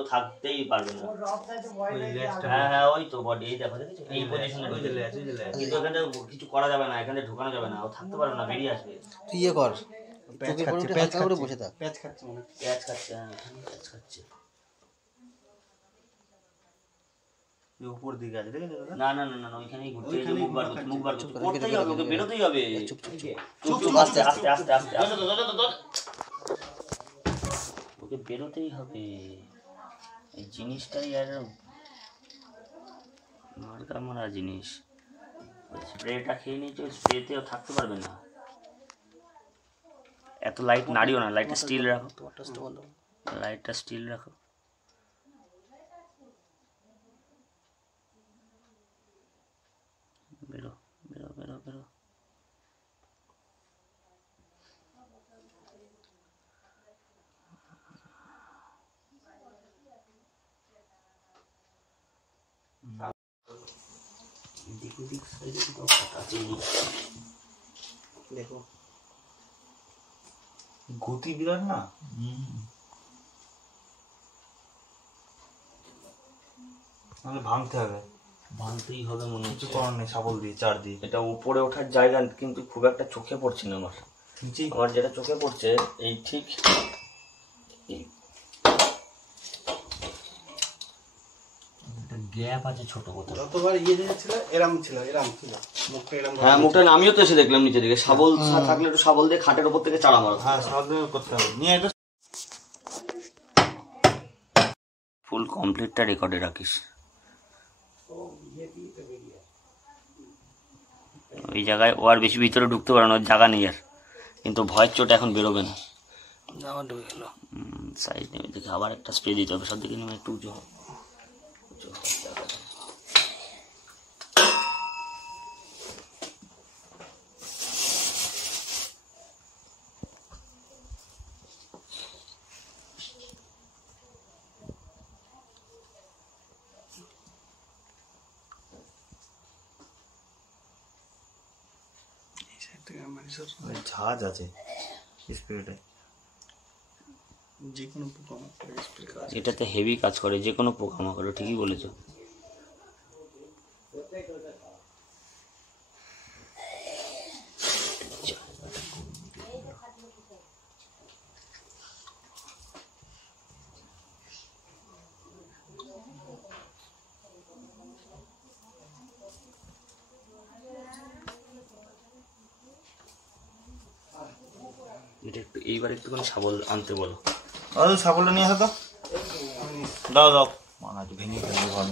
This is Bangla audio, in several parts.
তো থাকতেই পারবে না। হ্যাঁ হ্যাঁ ওই তো বডি, এই দেখো দেখেছো এই পজিশনে কিন্তু এখানে কিছু করা যাবে না, এখানে ঢোকানো যাবে না, ও থাকতে পারবে না, বেরিয়ে আসবে। তুই ইয়ে কর, চোখের পরে উঠে হালকা করে বসে থাক। প্যাচ খাচ্ছে মনে, প্যাচ খাচ্ছে, হ্যাঁ প্যাচ খাচ্ছে। উপর দিকে আছে দেখেছো? না না না না ওইখানেই ঘুরছে, এই যে মুখ বার করছে, মুখ বার করছে, করতেই হবে ওকে, বেরোতেই হবে। চুপ চুপ চুপ চুপ আস্তে আস্তে আস্তে আস্তে ওকে বেরোতেই হবে। এই জিনিসটাই আর মার্কা মারা জিনিস। স্প্রেটা খেয়ে নিয়েছে, স্প্রেতেও থাকতে পারবে না। এত লাইট নাড়িও না, লাইটটা স্টিল রাখো, লাইটটা স্টিল রাখো। বেরো বেরো বেরো বেরো। দেখো গতি বিরাট না। নাহলে ভাঙতে হবে, ভাঙতেই হবে মনে হচ্ছে। করার নেই, শাবল দিয়ে চার দিয়ে। এটা উপরে ওঠার জায়গা কিন্তু খুব একটা চোখে পড়ছে না আমার। আমার যেটা চোখে পড়ছে এই ঠিক গ্যাপ আছে ছোট কোথাও। যতবার ইয়ে ছিল এরম ছিল, এরম ছিল মুখটা এরম। হ্যাঁ মুখটা আমিও তো এসে দেখলাম নিচে দিকে, শাবল থাকলে একটু শাবল দিয়ে খাটের উপর থেকে চাড়া মারো। হ্যাঁ শাবল দিয়ে করতে হবে। নিয়ে এটা ফুল কমপ্লিটটা রেকর্ডে রাখিস। ওই জায়গায় ও আর বেশি ভিতরে ঢুকতে পারে না, ওর জায়গা নেই আর, কিন্তু ভয়ের চোট এখন বেরোবে না। আমার ঢুকে গেল সাইড নেমে দেখে আবার একটা স্প্রে দিতে হবে, সব দিকে নেমে একটু উঁচু হবে। ঝাঁজ আছে স্প্রেটা, যে কোনো এটাতে হেভি কাজ করে, যে কোনো পোকামাকড়। ঠিকই বলেছো। এটা একটু এইবার একটুখানি শাবল আনতে বলো। শাবলটা নিয়ে আসো তো, দাও দাও। মানা তো ভেঙে ফেলবে ঘর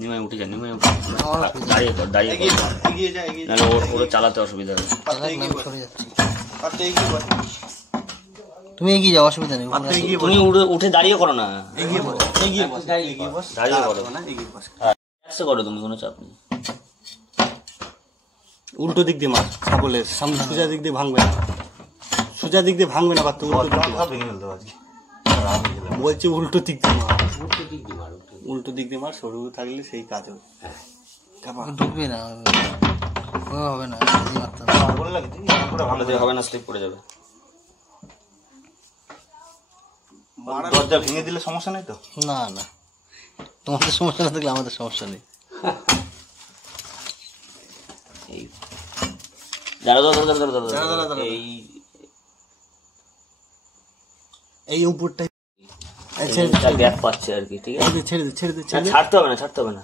নিমে উঠে যা, নিমে উঠে দাঁড়িয়ে কর, দাঁড়িয়ে কর, নাহলে ওর চালাতে অসুবিধা হবে। তুমি এগিয়ে যাও, অসুবিধা নেই। তুমি উঠে দাঁড়িয়ে করো না, দাঁড়িয়ে করো না, আস্তে করো, তুমি কোনো চাপ নেই। উল্টো দিক দিয়ে মার, ছাগলের সামনে সোজা দিক দিয়ে ভাঙবে না, সোজা দিক দিয়ে ভাঙবে না, বা তুমি বলছি উল্টো দিক দিয়ে মার, উল্টো দিক দিয়ে মার, সরু থাকলে সেই কাজ হবে। ঢুকবে না, হবে না, হবে না, স্লিপ করে যাবে। দরজা ভেঙে দিলে সমস্যা নেই তো? না না, তোমাদের সমস্যা না থাকলে আমাদের সমস্যা নেই। এই উপরটাই গ্যাপ পাচ্ছে আর কি, ঠিক আছে, ছেড়ে দে ছেড়ে দে, ছাড়তে হবে না, ছাড়তে হবে না।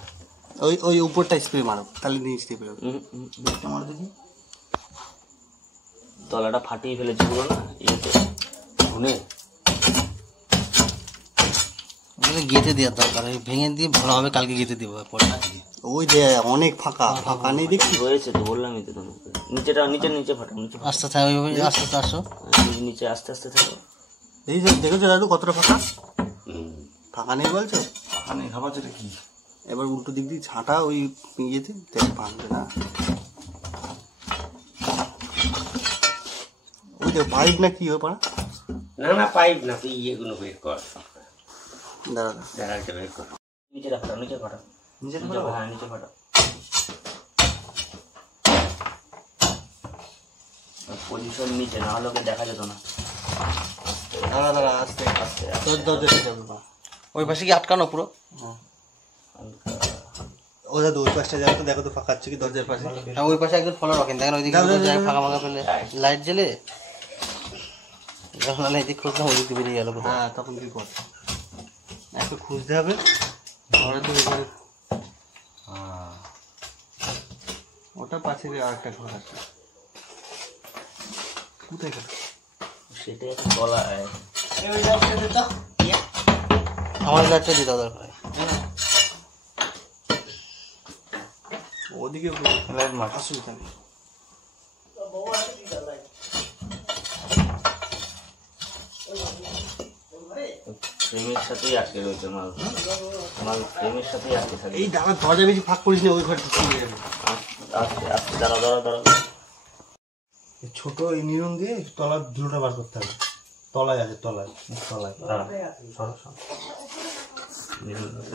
ওই উপরটা স্প্রে মারো, তাহলে নিচ দিয়ে বেরোবে। তলাটা ফাটিয়ে ফেলেছি পুরো না, ইয়েতে ধুনে গেঁথে দেওয়ার দরকার, ভেঙে দিয়ে ভালোভাবে কালকে গেঁথে দিব। ওই যে অনেক ফাঁকা ফাঁকা নেই দেখছি, হয়েছে তো বললামই তো তোমাকে। নিচেটা নিচে ফাটাও, নিচে আস্তে আস্তে আস্তে আস্তে আসো, নিচে আস্তে আস্তে থাকো। এই যে দেখেছো দাদু কতটা ফাঁকা, ফাঁকা নেই বলছো? ফাঁকা নেই, খাবার যেটা কি এবার উল্টো দিক দিয়ে ছাঁটা ওই ইয়েতে ভাঙবে না। ওই তো পাইপ না কি হয় পাড়া? না না পাইপ না, তুই ইয়েগুলো বের কর, দাঁড়া দাঁড়া বের কর। নিচে ফাটাও, নিচে ফাটাও, নিচে ফাটাও, হ্যাঁ নিচে ফাটাও। পজিশন নিচে, না হলে ওকে দেখা যেত না। দাঁড়া দাঁড়া, আস্তে আস্তে তোর দরজা যাবে বা ওই পাশে কি আটকানো পুরো? ও দাদু ওই পাশটা যাও তো, দেখো তো ফাঁকা আছে কি দরজার পাশে। হ্যাঁ ওই পাশে একদম ফলো রাখেন, দেখেন ওইদিকে ফাঁকা ফাঁকা পেলে লাইট জ্বেলে যখন এদিক খুঁজলাম ওইদিকে বেরিয়ে গেল। হ্যাঁ তখন কি কর, একটু খুঁজতে হবে ঘরে তো এখানে। ওটা পাশে আর একটা ঘর আছে, কোথায় গেল? সেটাই একটা তলায়। আমার লাইটটা দিতে দরকার। ওদিকে লাইট মার, অসুবিধা নেই। প্রেমের সাথেই আটকে রয়েছে মাল, মাল প্রেমের সাথেই আটকে থাকে। এই দাঁড়া, দরজা বেশি ফাঁক করিস না, ওই ঘরটা চলে যাবে। আস্তে আস্তে, দাঁড়া দাঁড়া দাঁড়া। ছোট এই নিয়ম দিয়ে তলার ধুলোটা বার করতে হবে। তলায় আছে, তলায় তলায়। দাঁড়া, সরো সরো।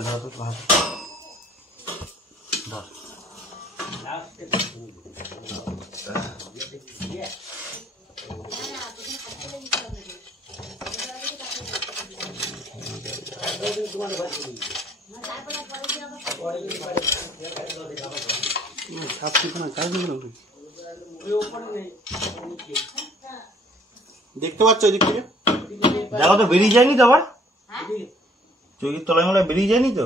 ধর তো, ধর। দেখতে পাচ্ছ ওই দিক থেকে? দেখো তো বেরিয়ে যায়নি তো আবার, চৌকির তলায় মনে বেরিয়ে যায়নি তো।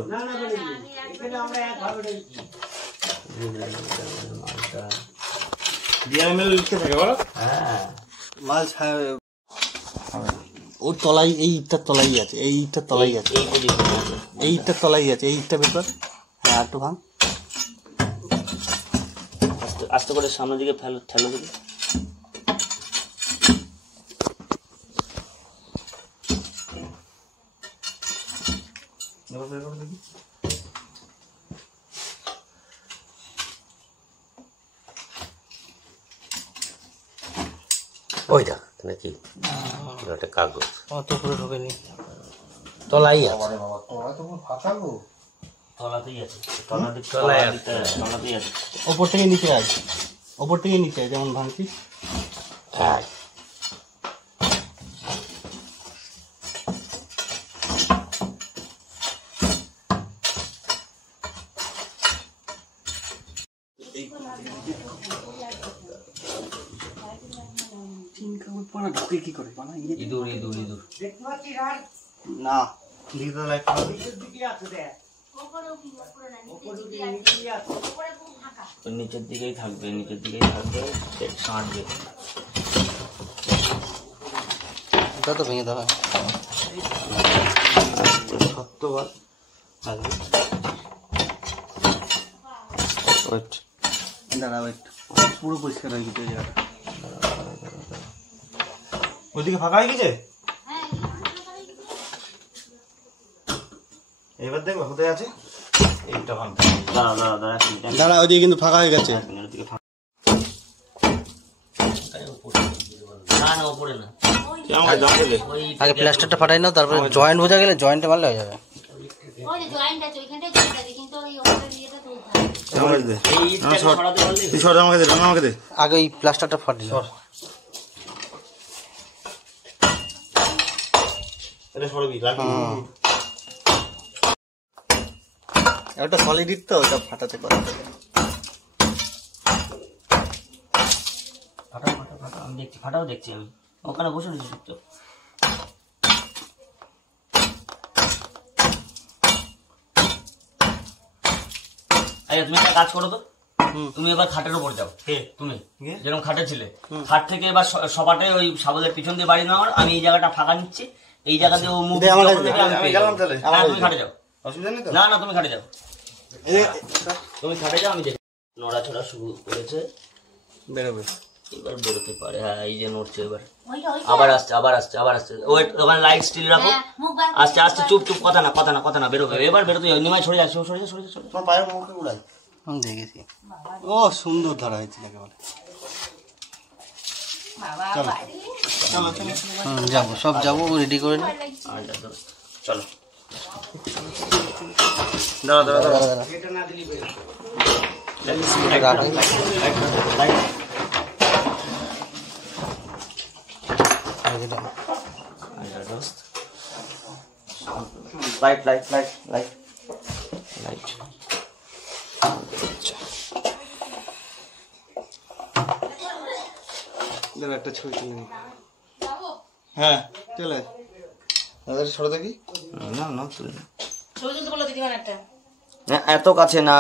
হ্যাঁ মাল ওর তলায়, এই ইটটার তলাই আছে, এই ইটটার তলাই আছে, এই পজিশন আছে। এই ইটটার তলাই আছে, এই ইটটা ভেতর। হ্যাঁ একটু ভাঙ, আস্তে আস্তে করে সামনের দিকে ঠেলো দিকে। ওইটা নাকি একটা কাগজ অত করে ঢোকেনি, তলাই আছে, তোরা তো ফাঁকা গো। তলাতেই আছে, তলাতেই আছে। ওপর থেকে নিচে আছে, ওপর থেকে নিচে আছে, যেমন ভাঙছিস। হ্যাঁ ঢুকে কি করে ইঁদুর ইঁদুর ইঁদুর না, দিকে লাইট নিচের দিকেই থাকবে, নিচের দিকেই থাকবে, সাঁটবে। এটা তো ভেঙে দেওয়া সত্যবার থাকবে। ওয়েট, দাঁড়া ওয়েট, পুরো পরিষ্কার হয়ে গেছে জায়গাটা। ওইদিকে ফাঁকা হয়ে গেছে, এবার দেখো কোথায় আছে। এইটা ভাঙতে দাঁড়া দাঁড়া দাঁড়া, দাঁড়া, ওইদিকে কিন্তু ফাঁকা হয়ে গেছে। না না ওপরে না, আগে প্লাস্টারটা ফাটাই নাও, তারপরে জয়েন্ট বোঝা গেলে জয়েন্টে মারলে হয়ে যাবে। আগে এই প্লাস্টারটা ফাটিয়ে নাও। ওটা সলিড ইট তো, ওটা ফাটাতে পারে। ফাটাও ফাটাও ফাটাও, আমি দেখছি, ফাটাও দেখছি আমি, ওখানে বসে রয়েছি চুপচাপ। আচ্ছা তুমি একটা কাজ করো তো, তুমি এবার খাটের উপর যাও। তুমি যেরকম খাটে ছিলে, খাট থেকে এবার সবাটে ওই সাবলের পিছন দিয়ে বাড়ি নেওয়ার, আমি এই জায়গাটা ফাঁকা নিচ্ছি, এই জায়গা দিয়ে ও মুখ তুমি খাটে যাও। না না তুমি খাটে যাও, তুমি খাটে যাও, আমি দেখি। নড়াচড়া শুরু করেছে, বেরোবে এবার বেরোতে পারে। হ্যাঁ এই যে নড়ছে, এবার আবার আসছে আবার আসছে আবার আসছে। ওয়েট, ওখানে লাইট স্টিল রাখো, আস্তে আস্তে, চুপ চুপ, কথা না কথা না কথা না, বেরোবে এবার, বেরোতে নিমাই সরে যাচ্ছে, সরে যা সরে যা সরে যা। তোমার পায়ের মুখে উড়াই। আমি দেখেছি। ও সুন্দর ধরা হয়েছে একেবারে। চলো চলো চলো, যাবো, সব যাবো, রেডি করে নি। চলো দাঁড়া দাঁড়া দাঁড়া, রাখি। Light light light light light একটা ছবি তুলে নি। হ্যাঁ চলে দাদা ছোট দেখি না না তুলে ছবি তুলতে বললো দিদিমান একটা এত কাছে না।